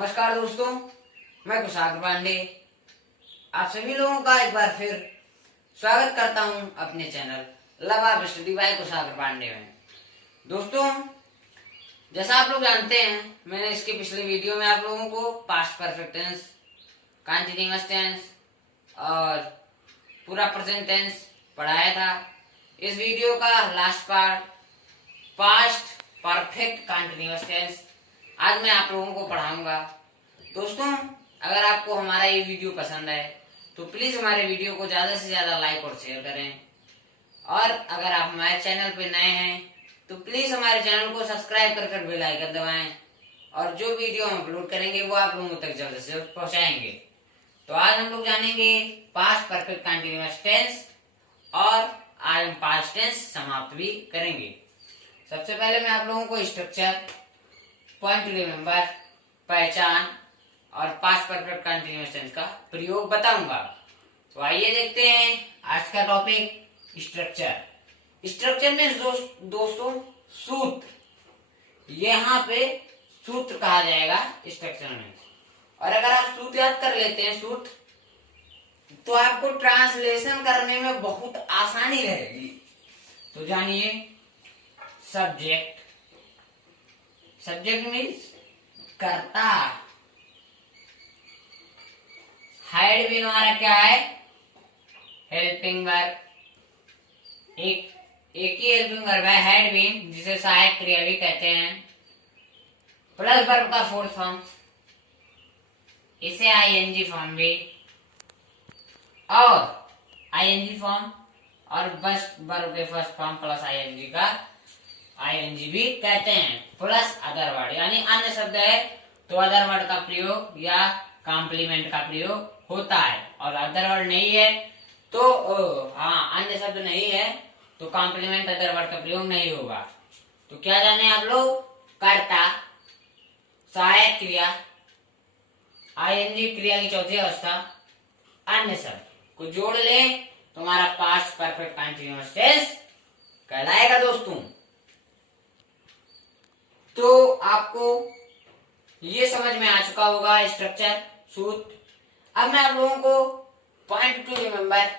नमस्कार दोस्तों, मैं कुशाग्र पांडे आप सभी लोगों का एक बार फिर स्वागत करता हूं अपने channel love of study by Kushagra Pandey में। दोस्तों, जैसा आप लोग जानते हैं, मैंने इसके पिछले वीडियो में आप लोगों को past perfect tense, continuous tense और पूरा प्रेजेंट टेंस पढ़ाया था। इस वीडियो का last part past perfect continuous tense आज मैं आप लोगों को पढ़ाऊंगा। दोस्तों, अगर आपको हमारा ये वीडियो पसंद आए तो प्लीज हमारे वीडियो को ज्यादा से ज्यादा लाइक और शेयर करें, और अगर आप हमारे चैनल पे नए हैं तो प्लीज हमारे चैनल को सब्सक्राइब कर बेल आइकन दबाएं, और जो वीडियो हम अपलोड करेंगे वो आप लोगों तक जल्द से जल्द पहुंचाएंगे। तो आज हम लोग जानेंगे पास्ट परफेक्ट कंटीन्यूअस टेंस, और आज हम पास्ट टेंस समाप्त भी करेंगे। सबसे पहले मैं आप लोगों को स्ट्रक्चर, पॉइंट टू रिमेम्बर, पहचान और पास्ट परफेक्ट कंटीन्यूअस टेंस का प्रयोग बताऊंगा। तो आइए देखते हैं आज का टॉपिक स्ट्रक्चर। स्ट्रक्चर में दोस्तों सूत्र, यहाँ पे सूत्र कहा जाएगा स्ट्रक्चर में। और अगर आप सूत्र याद कर लेते हैं सूत्र, तो आपको ट्रांसलेशन करने में बहुत आसानी रहेगी। तो जानिए, सब्जेक्ट, सब्जेक्ट मीन्स कर्ता। हैड बीन हमारा क्या है? Helping verb. एक ही हेल्पिंग वर्ब है हैड बीन, जिसे सहायक क्रिया भी कहते हैं, प्लस वर्ब का फोर्थ फॉर्म, इसे आईएनजी फॉर्म भी, और आईएनजी फॉर्म और बस वर्ब के फर्स्ट फॉर्म प्लस आईएनजी का आईएनजी भी कहते हैं, प्लस अदर वर्ड, यानी अन्य शब्द है तो अदर वर्ड का प्रयोग या कॉम्प्लीमेंट का प्रयोग होता है, और अदर वर्ड नहीं है तो अन्य शब्द नहीं है तो कॉम्प्लीमेंट अदर वर्ड का प्रयोग नहीं होगा। तो क्या जाने आप लोग? कर्ता, सहायक क्रिया, आईएनजी क्रिया की चौथी अवस्था, अन्य शब्द को जोड़ ले तो हमारा पास्ट परफेक्ट कंटीन्यूअस टेंस कहलाएगा। दोस्तों, तो आपको ये समझ में आ चुका होगा स्ट्रक्चर, सूत्र। अब मैं आप लोगों को पॉइंट टू रिमेम्बर,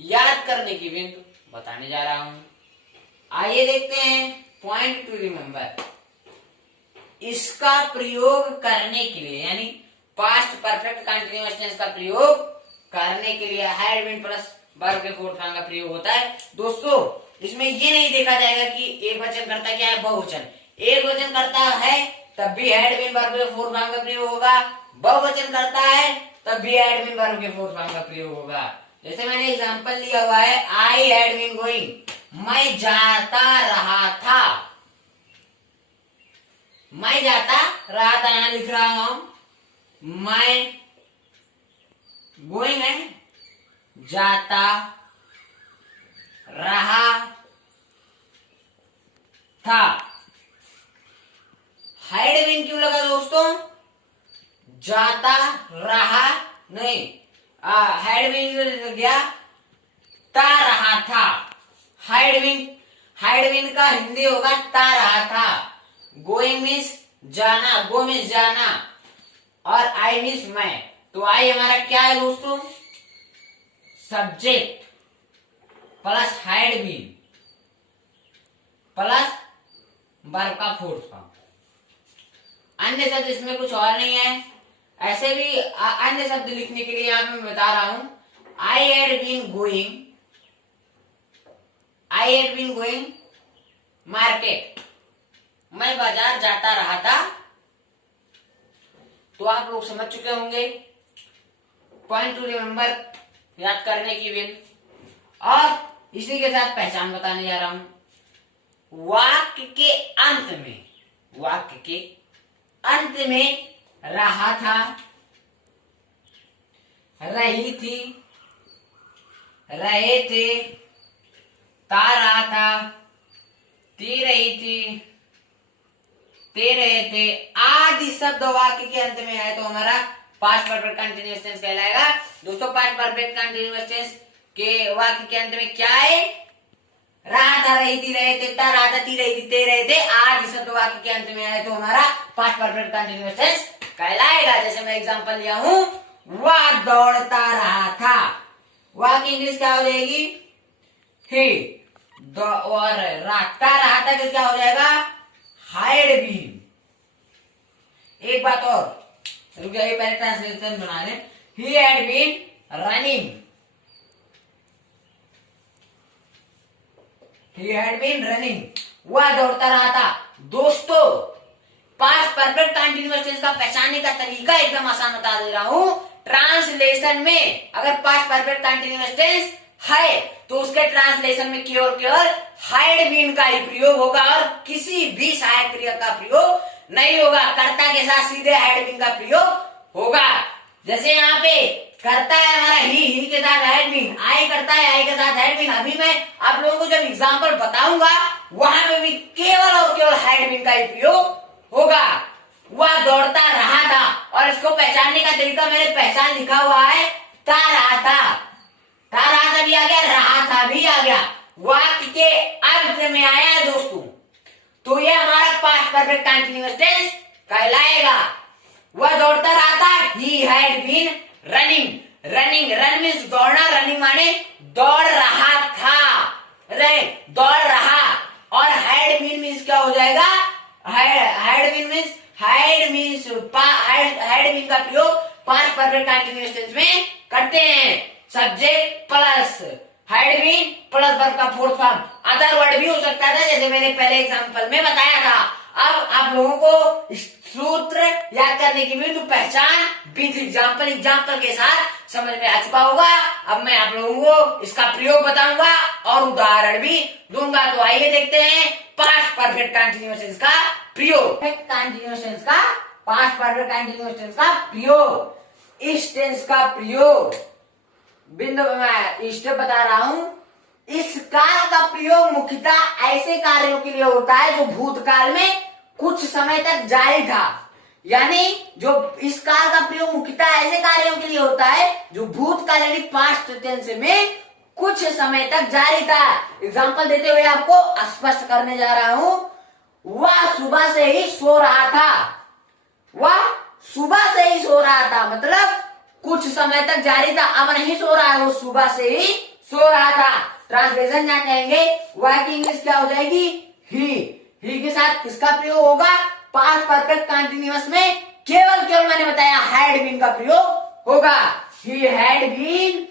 याद करने की बिंदु बताने जा रहा हूं। आइए देखते हैं पॉइंट टू रिमेम्बर। इसका प्रयोग करने के लिए, यानी पास्ट परफेक्ट कंटीन्यूअस टेंस का प्रयोग करने के लिए हैड बीन प्लस वर्ब के फोर्थ फॉर्म का प्रयोग होता है। दोस्तों, इसमें ये नहीं देखा जाएगा कि एक वचन करता क्या है, बहुवचन। एक वचन करता है तब भी हैड बीन वर्ब के फोर्थ फॉर्म का प्रयोग होगा, बहुवचन करता है तब भी हैड बीन वर्ब के फोर्थ फॉर्म का प्रयोग होगा। जैसे मैंने एग्जांपल लिया हुआ है, आई हैड बीन गोइंग, मैं जाता रहा था। मैं जाता रहा था, यहां लिख रहा हूं मैं, गोइंग है जाता रहा था। हैड बीन क्यों लगा दोस्तों? जाता रहा नहीं, हैड बीन लग गया ता रहा था। हैड बीन का हिंदी होगा ता रहा था। गोइंग मीन्स जाना, गो मीन्स जाना, और आई मीन्स मैं। तो आई हमारा क्या है दोस्तों? Subject plus had been plus verb का फोर्थ फॉर्म। अन्य शब्द इसमें कुछ और नहीं है। ऐसे भी अन्य शब्द लिखने के लिए यहां मैं बता रहा हूं, I had been going market, मैं बाजार जाता रहा था। तो आप लोग समझ चुके होंगे पॉइंट टू रिमेम्बर, याद करने की विन। और इसी के साथ पहचान बताने जा रहा हूं। वाक्य के अंत में रहा था, रही थी, रहे थे, ता रहा था, ती रही थी, ते रहे थे, आदि शब्द वाक्य के अंत में आए तो हमारा पास्ट परफेक्ट कंटीन्यूअस टेंस कहलाएगा। दोस्तों, पास्ट परफेक्ट कंटीन्यूअस टेंस के वाक्य के अंत में क्या है? रहा था, रही थी, रहे थे, ता रहा था, ती रही थी, ते रहे थे, आदि शब्द वाक्य के अंत में आए तो हमारा पास्ट परफेक्ट कंटीन्यूअस टेंस कहलाएगा। जैसे मैं एग्जांपल लिया हूं, वह दौड़ता रहा था। वह की इंग्लिश क्या हो जाएगी? ही। और रखता रहा था कि क्या हो जाएगा? Had been. एक बात और, रुक जाइए, पहले ट्रांसलेशन बना लें। He had been running, he had been running, वह दौड़ता रहा था। दोस्तों, पास्ट परफेक्ट कंटीन्यूअस टेंस का पहचानने का तरीका एकदम आसान बता दे रहा हूं। ट्रांसलेशन में अगर पास्ट परफेक्ट कंटीन्यूअस टेंस है तो उसके ट्रांसलेशन में केवल हाइड बीन का ही प्रयोग होगा और किसी भी सहायक क्रिया का प्रयोग नहीं होगा। कर्ता के साथ सीधे हाइड बीन का प्रयोग होगा। जैसे यहाँ पे करता है हमारा ही के साथ हाइड बीन, आई करता है आई के साथ हाइड बीन। अभी मैं आप लोगों को जब एग्जाम्पल बताऊंगा वहां पे भी केवल और केवल हाइड बीन का ही प्रयोग होगा। वह दौड़ता रहा था, और इसको पहचानने का तरीका मैंने पहचान लिखा हुआ है, ता रहा था। ता रहा था भी आ गया, रहा था भी आ गया, वाक्य के अंत में आया है दोस्तों, तो यह हमारा पास्ट परफेक्ट कंटीन्यूअस टेंस कहलाएगा। वह दौड़ता रहा था, he had been running. Running, run means दौड़ना, रनिंग माने दौड़ रहा था, दौड़ रहा। और हैड बीन मीन्स क्या हो जाएगा? Had been means had been का प्रयोग पास्ट परफेक्ट कंटीन्यूअस टेंस में करते हैं। Subject plus had been plus verb का फोर्थ फॉर्म, अदर वर्ड भी हो सकता था, जैसे मैंने पहले एग्जांपल में बताया था। अब आप लोगों को सूत्र याद करने की भी तो पहचान विद एग्जांपल के साथ समझ में आ चुका होगा। अब मैं आप लोगों को इसका प्रयोग बताऊंगा और उदाहरण भी दूंगा। तो आइए देखते हैं पास्ट परफेक्ट कंटीन्यूअस टेंस का प्रयोग। कंटीन्यूअस टेंस का पास्ट परफेक्ट कंटीन्यूअस टेंस का प्रयोग। इस टेंस का प्रयोग बिंदु मैं स्टेप बता रहा हूं। इस काल का प्रयोग मुख्यतः ऐसे कार्यों के लिए होता है जो भूतकाल में कुछ समय तक जारी था। यानी जो इस काल का प्रयोग मुख्यतः ऐसे कार्यों के लिए होता है जो भूतकाल यानी पास्ट टेंस में कुछ समय तक जारी था। एग्जांपल देते हुए आपको स्पष्ट करने जा रहा हूं। वह सुबह से ही सो रहा था। वह सुबह से ही सो रहा था मतलब कुछ समय तक जारी था, अब नहीं सो रहा है, वो सुबह से ही सो रहा था। ट्रांसलेशन जान जाएंगे, वह की इंग्लिश क्या हो जाएगी? ही के साथ किसका प्रयोग होगा? पास्ट परफेक्ट कंटीन्यूअस में केवल मैंने बताया हैड बीन का प्रयोग होगा। ही हैड बीन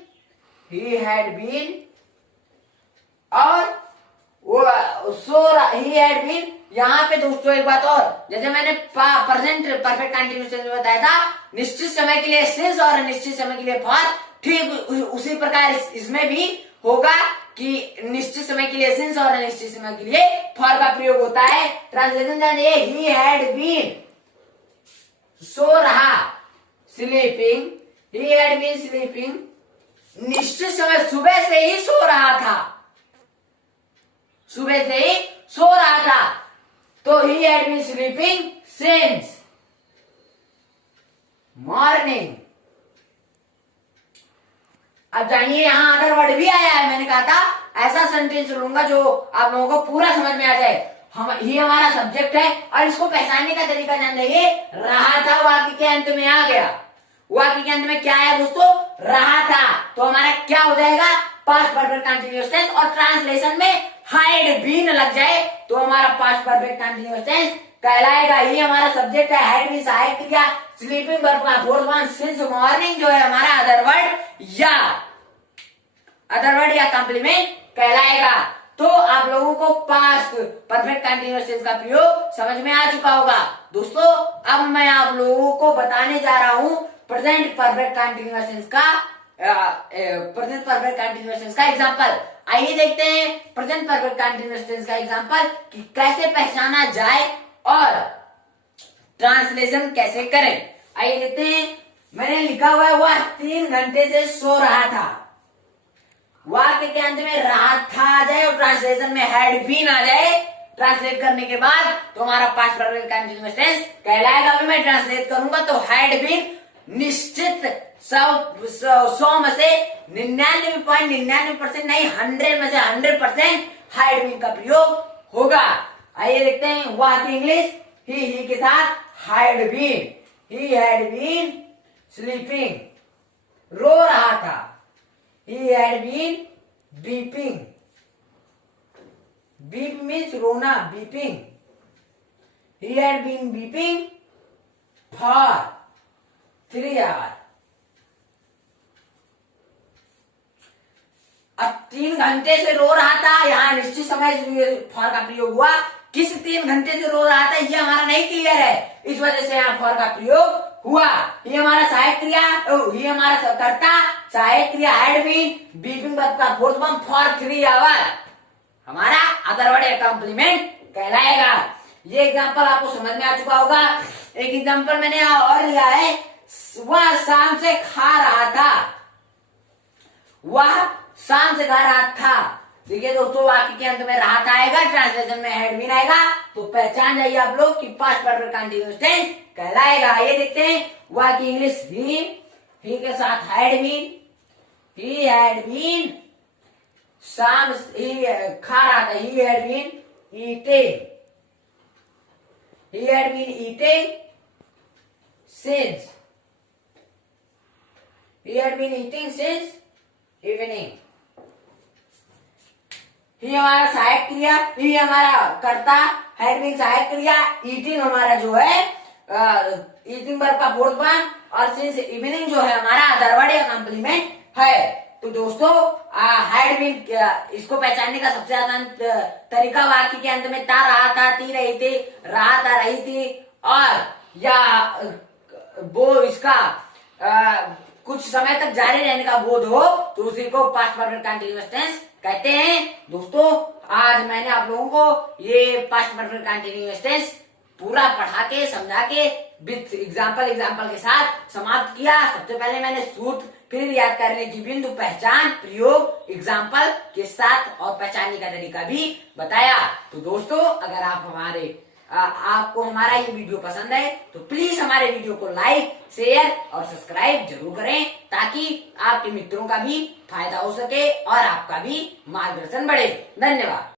और वो सो रहा, ही हैड बीन। यहाँ पे दोस्तों एक बात और, जैसे मैंने प्रेजेंट परफेक्ट कंटीन्यूअस में बताया था, निश्चित समय के लिए सिंस और अनिश्चित समय के लिए फॉर, ठीक उसी प्रकार इसमें भी होगा कि निश्चित समय के लिए सिंस और अनिश्चित समय के लिए फॉर का प्रयोग होता है। ट्रांसलेशन जानिए, ही हैड बीन सो रहा, sleeping, he had been sleeping, निश्चित समय सुबह से ही सो रहा था, सुबह से ही सो रहा था, तो he had been sleeping since morning. अब जानिए यहां अदर वर्ड भी आया है। मैंने कहा था ऐसा सेंटेंस लूंगा जो आप लोगों को पूरा समझ में आ जाए। ये हमारा सब्जेक्ट है और इसको पहचानने का तरीका जान जाइए। रहा था वाक्य के अंत में आ गया। वाक्य के अंत में क्या आया दोस्तों? रहा था, तो हमारा क्या हो जाएगा? Past perfect continuous tense. और ट्रांसलेशन में हाइड बीन लग जाए तो हमारा पास्ट परफेक्ट कंटीन्यूअस टेंस कहलाएगा। ये हमारा सब्जेक्ट है, हाइड बीन सहायक क्रिया, स्लीपिंग वर्ब का फोर्थ फॉर्म, सिंस मॉर्निंग जो है हमारा अदर वर्ड या कॉम्प्लीमेंट कहलाएगा। तो आप लोगों को पास्ट परफेक्ट कंटीन्यूअस टेंस का प्रयोग समझ में आ चुका होगा। दोस्तों अब मैं आप लोगों को बताने जा रहा हूं प्रेजेंट परफेक्ट कंटीन्यूअस टेंस का एग्जांपल। आइए देखते हैं प्रेजेंट परफेक्ट कंटीन्यूअस टेंस का एग्जांपल कि कैसे पहचाना जाए और ट्रांसलेशन कैसे करें। आइए देखते हैं। मैंने लिखा हुआ है वह 3 घंटे से सो रहा था। वाक्य के अंत में रहा था आ जाए और ट्रांसलेशन में हैड बीन आ जाए ट्रांसलेट करने के बाद, तो हमारा पास्ट परफेक्ट कंटीन्यूअस टेंस कहलाएगा। अभी मैं ट्रांसलेट करूंगा तो हैड बीन निश्चित 100 में से 99.99% नहीं 100 में से 100% हैड बीन का प्रयोग होगा। आइए देखते हैं वाक्य इंग्लिश, ही के साथ had been. he had been sleeping, रो रहा था, he had been beeping, beep means रोना, beeping, he had been beeping for 3 hours. अब 3 घंटे से रो रहा था, यहाँ निश्चित समय फॉर का प्रयोग हुआ। किस 3 घंटे से रो रहा था ये हमारा नहीं क्लियर है, इस वजह से यहाँ फॉर का प्रयोग हुआ। ये हमारा सहायक क्रिया, ये हमारा कर्ता सहायक क्रिया हैड बीन बीपिंग का फोर्थ फॉर्म फॉर 3 आवर हमारा अदर वर्ड कॉम्प्लीमेंट कहलाएगा। ये एग्जांपल आपको समझ में आ चुका होगा। एक एग्जांपल मैंने यहाँ और लिया है, वह शाम से खा रहा था, वह शाम से खा रहा था। देखिए दोस्तों, वाक्य के अंत में रहा था आएगा, ट्रांसलेशन में हैड बीन आएगा, तो पहचान जाइए आप लोग कि पास्ट परफेक्ट कंटीन्यूअस टेंस कहलाएगा। ये देखते हैं वाक्य इंग्लिश, ही के साथ had been, he had been, शाम ही खा रहा था, he had been eating, he had been eating since, he had been eating since evening. ये हमारा सहायक क्रिया, ये हमारा कर्ता, हैड बीन सहायक क्रिया, ईटिंग हमारा जो है ईटिंग वर्ब का फोर्थ फॉर्म, और सिंस इवनिंग जो है हमारा अदर वर्ड या कॉम्प्लीमेंट है। तो दोस्तों हैड बीन इसको पहचानने का सबसे आसान तरीका वाक्य के अंत में ता, रहा था, ती रही थी, रहा था, रही थी, और या वो इसका कुछ समय तक जारी रहने का बोध हो तो उसी को पास्ट परफेक्ट कंटीन्यूअस टेंस कहते हैं। दोस्तों आज मैंने आप लोगों को ये पास्ट परफेक्ट कंटीन्यूअस टेंस पूरा पढ़ा के समझा के विथ एग्जाम्पल के साथ समाप्त किया। सबसे पहले मैंने सूत्र, फिर याद करने की बिंदु, पहचान, प्रयोग, एग्जाम्पल के साथ और पहचानने का तरीका भी बताया। तो दोस्तों अगर आपको हमारा ये वीडियो पसंद है तो प्लीज हमारे वीडियो को लाइक, शेयर और सब्सक्राइब जरूर करें, ताकि आपके मित्रों का भी फायदा हो सके और आपका भी मार्गदर्शन बढ़े। धन्यवाद।